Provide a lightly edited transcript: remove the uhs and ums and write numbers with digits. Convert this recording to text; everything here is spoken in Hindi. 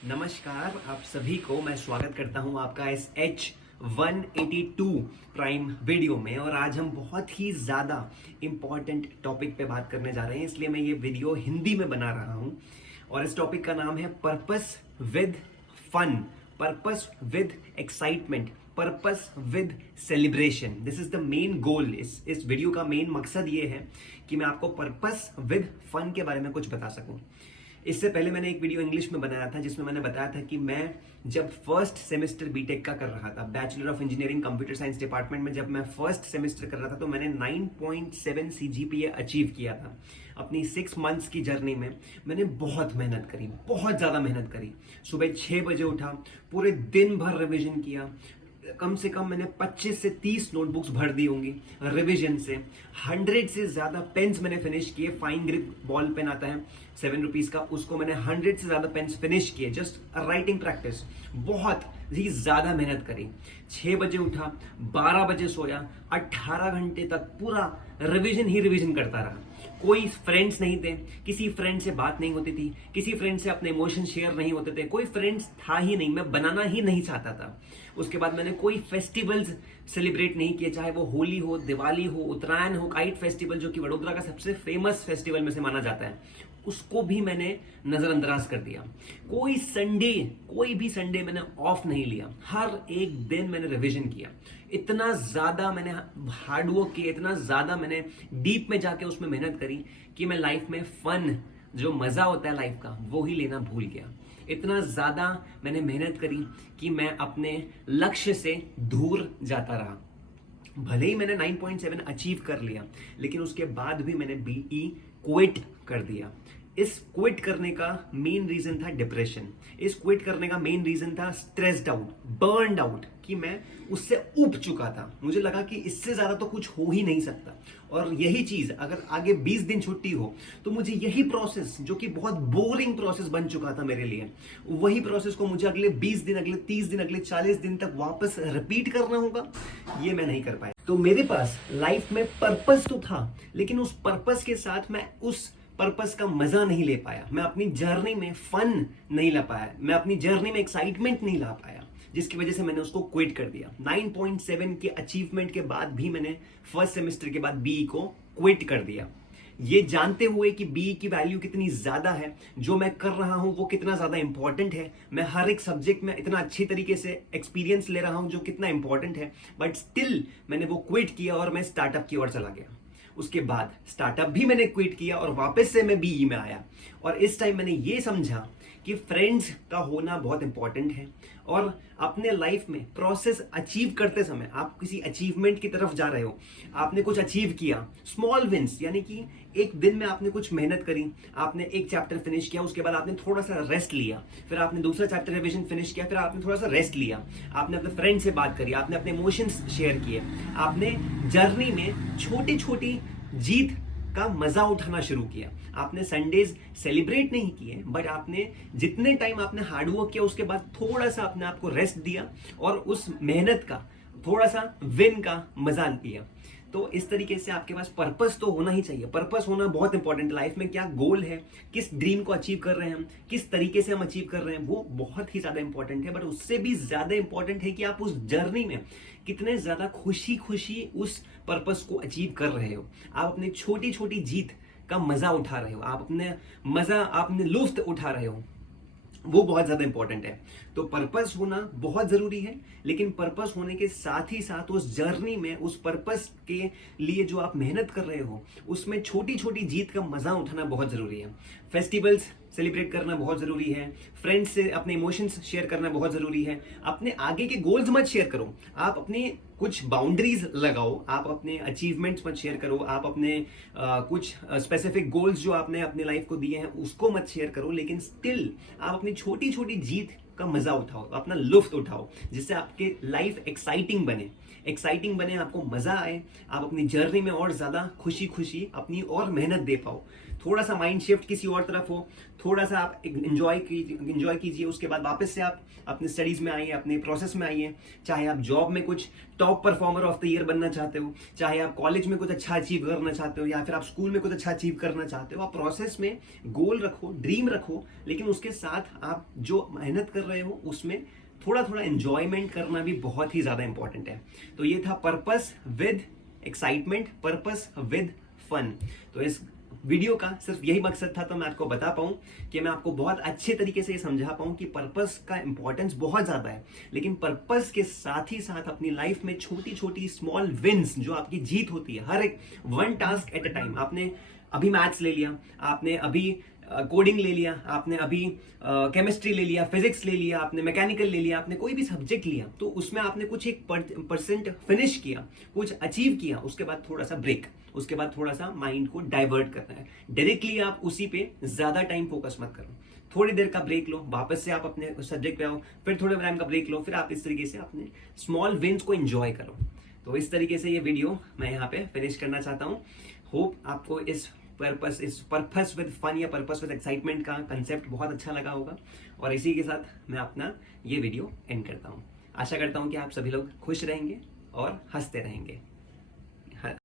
नमस्कार आप सभी को मैं स्वागत करता हूं आपका इस H182 प्राइम वीडियो में। और आज हम बहुत ही ज़्यादा इम्पॉर्टेंट टॉपिक पे बात करने जा रहे हैं, इसलिए मैं ये वीडियो हिंदी में बना रहा हूं। और इस टॉपिक का नाम है purpose with fun, purpose with excitement, purpose with celebration. This is the main goal. इस वीडियो का मेन मकसद ये है कि मैं आपको पर्पस विद फन के बारे में कुछ बता सकूं। इससे पहले मैंने एक वीडियो इंग्लिश में बनाया था जिसमें मैंने बताया था कि मैं जब फर्स्ट सेमेस्टर बीटेक का कर रहा था, bachelor of engineering computer science department में जब मैं फर्स्ट सेमेस्टर कर रहा था, तो मैंने 9.7 सीजीपीए अचीव किया था। अपनी 6 मंथ्स की जर्नी में मैंने बहुत मेहनत करी, बहुत ज़्यादा मेहनत करी। सुबह 6 बजे उठा, पूरे दिन भर रिविजन किया। कम से कम मैंने 25 से 30 नोटबुक्स भर दी होंगी रिवीजन से। 100 से ज्यादा पेन्स मैंने फिनिश किए। फाइन ग्रिप बॉल पेन आता है 7 रुपीज का, उसको मैंने 100 से ज्यादा पेन्स फिनिश किए, जस्ट राइटिंग प्रैक्टिस। बहुत ही ज्यादा मेहनत करी। 6 बजे उठा, 12 बजे सोया, 18 घंटे तक पूरा रिवीजन ही रिवीजन करता रहा। कोई फ्रेंड्स नहीं थे, किसी फ्रेंड से बात नहीं होती थी, किसी फ्रेंड से अपने इमोशन शेयर नहीं होते थे, कोई फ्रेंड्स था ही नहीं, मैं बनाना ही नहीं चाहता था। उसके बाद मैंने कोई फेस्टिवल्स सेलिब्रेट नहीं किए, चाहे वो होली हो, दिवाली हो, उत्तरायण हो, काइट फेस्टिवल जो कि वडोदरा का सबसे फेमस फेस्टिवल में से माना जाता है, उसको भी मैंने नजरअंदाज कर दिया। कोई भी संडे मैंने ऑफ नहीं लिया। हर एक दिन मैंने रिवीजन किया। इतना ज्यादा मैंने हार्डवर्क किया, इतना ज्यादा मैंने डीप में जाके उसमें मेहनत करी कि मैं लाइफ में फन, जो मजा होता है लाइफ का, वो ही लेना भूल गया। इतना ज्यादा मैंने मेहनत करी कि मैं अपने लक्ष्य से दूर जाता रहा। भले ही मैंने 9.7 अचीव कर लिया, लेकिन उसके बाद भी मैंने बीई क्विट कर दिया। इस क्विट करने का मेन रीजन था डिप्रेशन। इस क्विट करने का मेन रीजन था स्ट्रेस्ड आउट, बर्नड आउट, कि मैं उससे ऊब चुका था। मुझे लगा कि इससे ज्यादा तो कुछ हो ही नहीं सकता। और यही चीज अगर आगे 20 दिन छुट्टी हो तो मुझे यही प्रोसेस, जो कि बहुत बोरिंग प्रोसेस बन चुका था मेरे लिए, वही प्रोसेस को मुझे अगले 20 दिन, अगले 30 दिन, अगले 40 दिन तक वापस रिपीट करना होगा। ये मैं नहीं कर पाया। तो मेरे पास लाइफ में पर्पस तो था, लेकिन उस पर्पस के साथ मैं उस पर्पस का मजा नहीं ले पाया। मैं अपनी जर्नी में फन नहीं ला पाया, मैं अपनी जर्नी में एक्साइटमेंट नहीं ला पाया, जिसकी वजह से मैंने उसको क्विट कर दिया। 9.7 के अचीवमेंट के बाद भी मैंने फर्स्ट सेमेस्टर के बाद बीई को क्विट कर दिया, ये जानते हुए कि बीई की वैल्यू कितनी ज्यादा है, जो मैं कर रहा हूं वो कितना ज्यादा इंपॉर्टेंट है, मैं हर एक सब्जेक्ट में इतना अच्छी तरीके से एक्सपीरियंस ले रहा हूं जो कितना इंपॉर्टेंट है। बट स्टिल मैंने वो क्विट किया और मैं स्टार्टअप की ओर चला गया। उसके बाद स्टार्टअप भी मैंने क्विट किया और वापस से मैं बीई में आया। और इस टाइम मैंने ये समझा कि फ्रेंड्स का होना बहुत इंपॉर्टेंट है। और अपने लाइफ में प्रोसेस अचीव करते समय आप किसी अचीवमेंट की तरफ जा रहे हो, आपने कुछ अचीव किया, स्मॉल विंस, यानी कि एक दिन में आपने कुछ मेहनत करी, आपने एक चैप्टर फिनिश किया, उसके बाद आपने थोड़ा सा रेस्ट लिया, फिर आपने दूसरा चैप्टर रिवीजन फिनिश किया, फिर आपने थोड़ा सा रेस्ट लिया, आपने अपने फ्रेंड से बात करी, आपने अपने इमोशंस शेयर किए, आपने जर्नी में छोटी छोटी जीत का मजा उठाना शुरू किया। आपने संडेज सेलिब्रेट नहीं किए, बट आपने जितने टाइम आपने हार्डवर्क किया उसके बाद थोड़ा सा अपने आप को रेस्ट दिया और उस मेहनत का थोड़ा सा विन का मजा लिया। तो इस तरीके से आपके पास पर्पस तो होना ही चाहिए। पर्पस होना बहुत इंपॉर्टेंट है। लाइफ में क्या गोल है, किस ड्रीम को अचीव कर रहे हैं हम, किस तरीके से हम अचीव कर रहे हैं, वो बहुत ही ज्यादा इंपॉर्टेंट है। बट उससे भी ज्यादा इंपॉर्टेंट है कि आप उस जर्नी में कितने ज्यादा खुशी खुशी उस पर्पस को अचीव कर रहे हो। आप अपनी छोटी छोटी जीत का मजा उठा रहे हो, आपने लुत्फ उठा रहे हो, वो बहुत ज्यादा इंपॉर्टेंट है। तो पर्पस होना बहुत जरूरी है, लेकिन पर्पस होने के साथ ही साथ उस जर्नी में, उस पर्पस के लिए जो आप मेहनत कर रहे हो, उसमें छोटी छोटी जीत का मजा उठाना बहुत जरूरी है। फेस्टिवल्स सेलिब्रेट करना बहुत जरूरी है, फ्रेंड्स से अपने इमोशंस शेयर करना बहुत जरूरी है। अपने आगे के गोल्स मत शेयर करो, आप अपने कुछ बाउंड्रीज लगाओ, आप अपने अचीवमेंट्स मत शेयर करो, आप अपने कुछ स्पेसिफिक गोल्स जो आपने अपने लाइफ को दिए हैं उसको मत शेयर करो, लेकिन स्टिल आप अपनी छोटी छोटी जीत का मजा उठाओ, अपना लुत्फ उठाओ, जिससे आपके लाइफ एक्साइटिंग बने, आपको मजा आए, आप अपनी जर्नी में और ज्यादा खुशी खुशी अपनी और मेहनत दे पाओ। थोड़ा सा माइंड शिफ्ट किसी और तरफ हो, थोड़ा सा आप एंजॉय कीजिए, उसके बाद वापस से आप अपने स्टडीज में आइए, अपने प्रोसेस में आइए। चाहे आप जॉब में कुछ top performer of the year बनना चाहते हो, चाहे आप कॉलेज में कुछ अच्छा अचीव करना चाहते हो, या फिर आप स्कूल में कुछ अच्छा अचीव करना चाहते हो, आप प्रोसेस में गोल रखो, ड्रीम रखो, लेकिन उसके साथ आप जो मेहनत कर रहे हो उसमें थोड़ा थोड़ा एंजॉयमेंट करना भी बहुत ही ज्यादा इंपॉर्टेंट है। तो ये था purpose with excitement, purpose with fun. तो इस वीडियो का सिर्फ यही मकसद था, तो मैं आपको बता पाऊं कि मैं आपको बहुत अच्छे तरीके से ये समझा पाऊं कि पर्पस का इंपॉर्टेंस बहुत ज्यादा है, लेकिन पर्पस के साथ ही साथ अपनी लाइफ में छोटी छोटी स्मॉल विंस, जो आपकी जीत होती है, हर एक one task at a time. आपने अभी मैथ्स ले लिया, आपने अभी कोडिंग ले लिया, आपने अभी केमिस्ट्री ले लिया, फिजिक्स ले लिया, आपने मैकेनिकल ले लिया, आपने कोई भी सब्जेक्ट लिया, तो उसमें आपने कुछ एक परसेंट फिनिश किया, कुछ अचीव किया, उसके बाद थोड़ा सा ब्रेक, उसके बाद थोड़ा सा माइंड को डाइवर्ट करना है। डायरेक्टली आप उसी पे ज्यादा टाइम फोकस मत करो, थोड़ी देर का ब्रेक लो, वापस से आप अपने सब्जेक्ट पे आओ, फिर थोड़े टाइम का ब्रेक लो, फिर आप इस तरीके से अपने स्मॉल विन्स को एंजॉय करो। तो इस तरीके से ये वीडियो मैं यहाँ पे फिनिश करना चाहता हूँ। होप आपको इस पर्पस विद फन या पर्पस विद एक्साइटमेंट का कंसेप्ट बहुत अच्छा लगा होगा, और इसी के साथ मैं अपना ये वीडियो एंड करता हूँ। आशा करता हूँ कि आप सभी लोग खुश रहेंगे और हंसते रहेंगे।